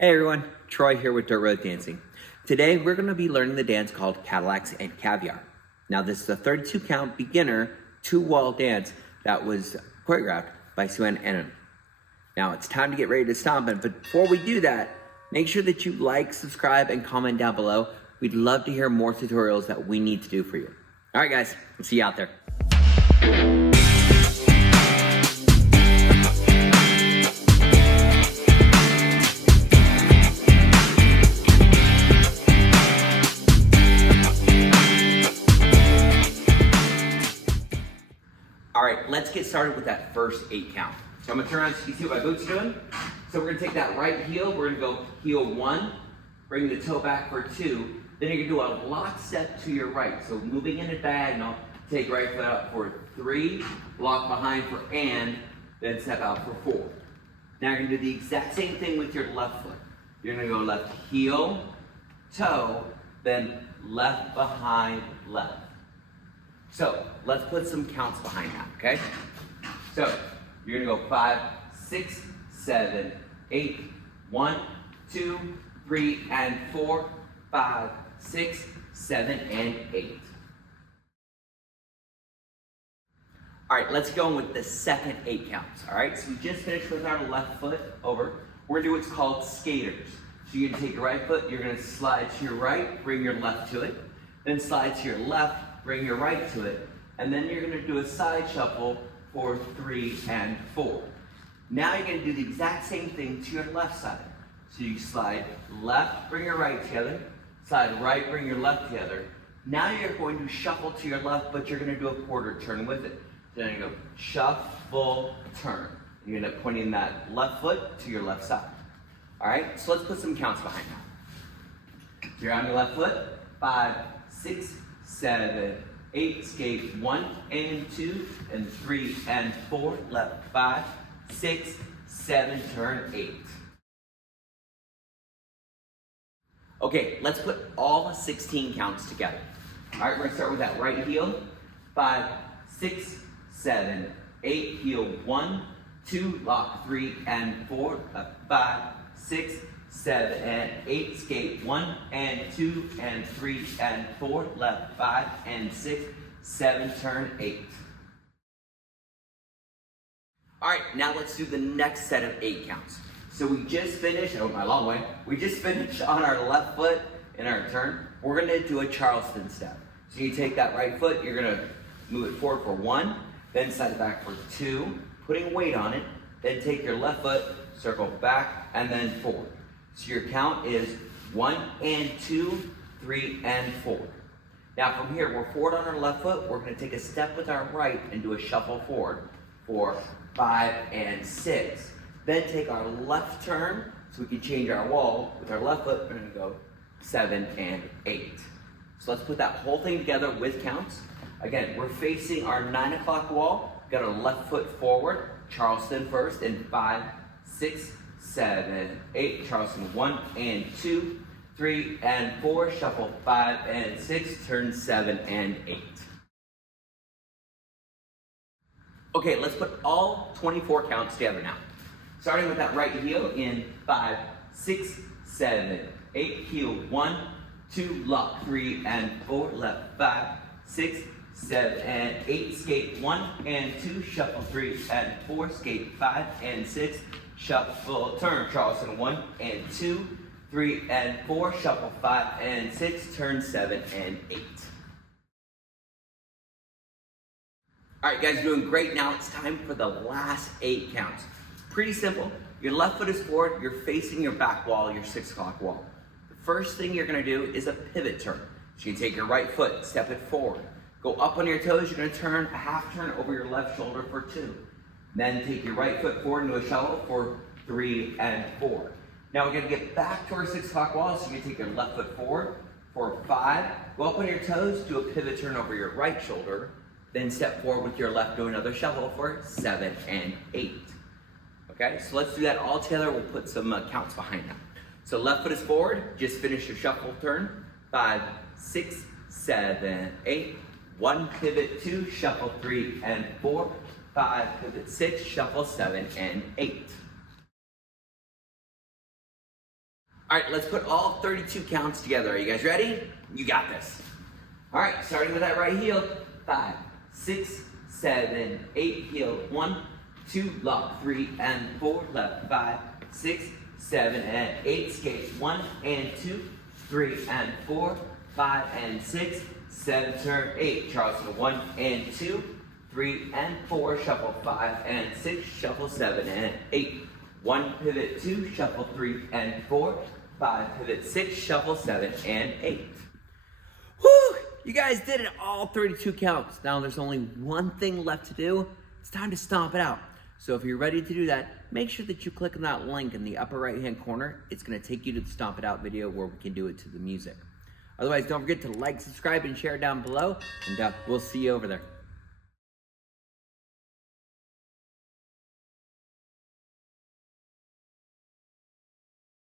Hey everyone, Troy here with Dirt Road Dancing. Today we're going to be learning the dance called Cadillacs and Caviar. Now this is a 32 count beginner 2-wall dance that was choreographed by Ann Ehmann. Now it's time to get ready to stomp it, but before we do that, make sure that you like, subscribe, and comment down below. We'd love to hear more tutorials that we need to do for you. All right guys, we'll see you out there. All right, let's get started with that first 8 count. So I'm gonna turn around so you can see what my boots are doing. So we're gonna take that right heel, we're gonna go heel 1, bring the toe back for 2, then you're gonna do a lock step to your right. So moving in a diagonal, take right foot out for 3, lock behind for and, then step out for 4. Now you're gonna do the exact same thing with your left foot. You're gonna go left heel, toe, then left behind left. So let's put some counts behind that, okay? So you're gonna go 5, 6, 7, 8, 1, 2, 3, and 4, 5, 6, 7, and 8. All right, let's go with the second 8 counts, all right? So we just finished with our left foot over. We're gonna do what's called skaters. So you're gonna take your right foot, you're gonna slide to your right, bring your left to it, then slide to your left, bring your right to it, and then you're gonna do a side shuffle for 3 and 4. Now you're gonna do the exact same thing to your left side. So you slide left, bring your right together, slide right, bring your left together. Now you're going to shuffle to your left, but you're gonna do a quarter turn with it. So then you go shuffle, turn. You're gonna end up pointing that left foot to your left side. All right, so let's put some counts behind that. So you're on your left foot, 5, 6, 7, 8, skate 1 and 2, and 3 and 4, left 5, 6, 7, turn 8. Okay, let's put all 16 counts together. All right, we're gonna start with that right heel, 5, 6, 7, 8, heel 1, 2, lock 3 and 4, left 5, 6, 7 and 8, skate 1 and 2 and 3 and 4, left 5 and 6, 7, turn 8. All right, now let's do the next set of 8 counts. So we just finished, oh my long way, we just finished on our left foot in our turn. We're gonna do a Charleston step. So you take that right foot, you're gonna move it forward for 1, then slide it back for 2, putting weight on it, then take your left foot, circle back, and then forward. So your count is 1 and 2, 3 and 4. Now from here, we're forward on our left foot. We're going to take a step with our right and do a shuffle forward for 5 and 6. Then take our left turn so we can change our wall with our left foot. We're going to go 7 and 8. So let's put that whole thing together with counts. Again, we're facing our 9 o'clock wall. Got our left foot forward, Charleston first, in 5, 6, 7, 8, Charleston 1 and 2, 3 and 4, shuffle 5 and 6, turn 7 and 8. Okay, let's put all 24 counts together now. Starting with that right heel in 5, 6, 7, 8, heel 1, 2, lock 3 and 4, left 5, 6, 7 and 8, skate 1 and 2, shuffle 3 and 4, skate 5 and 6, shuffle, turn, Charleston 1 and 2, 3 and 4, shuffle 5 and 6, turn 7 and 8. All right, guys, doing great. Now it's time for the last 8 counts. Pretty simple. Your left foot is forward, you're facing your back wall, your 6 o'clock wall. The first thing you're gonna do is a pivot turn. So you take your right foot, step it forward. Go up on your toes, you're gonna turn a half turn over your left shoulder for 2. Then take your right foot forward into a shuffle for 3 and 4. Now we're gonna get back to our 6 o'clock wall, so you're gonna take your left foot forward for 5, go up on your toes, do a pivot turn over your right shoulder, then step forward with your left, do another shuffle for 7 and 8. Okay, so let's do that all together. We'll put some counts behind that. So left foot is forward, just finish your shuffle turn, 5, 6, 7, 8, 1, pivot 2, shuffle 3 and 4, 5, pivot 6, shuffle 7 and 8. All right, let's put all 32 counts together. Are you guys ready? You got this. All right, starting with that right heel. 5, 6, 7, 8, heel. 1, 2, lock. 3 and 4, left. 5, 6, 7 and 8, skate. 1 and 2, 3 and 4, 5 and 6, 7, turn 8. Charleston. 1 and 2, 3 and 4, shuffle. 5 and 6, shuffle. 7 and 8. 1, pivot 2, shuffle. 3 and 4, 5, pivot 6, shuffle. 7 and 8. Whew! You guys did it, all 32 counts. Now there's only one thing left to do. It's time to stomp it out. So if you're ready to do that, make sure that you click on that link in the upper right-hand corner. It's gonna take you to the Stomp It Out video where we can do it to the music. Otherwise, don't forget to like, subscribe, and share down below, and we'll see you over there.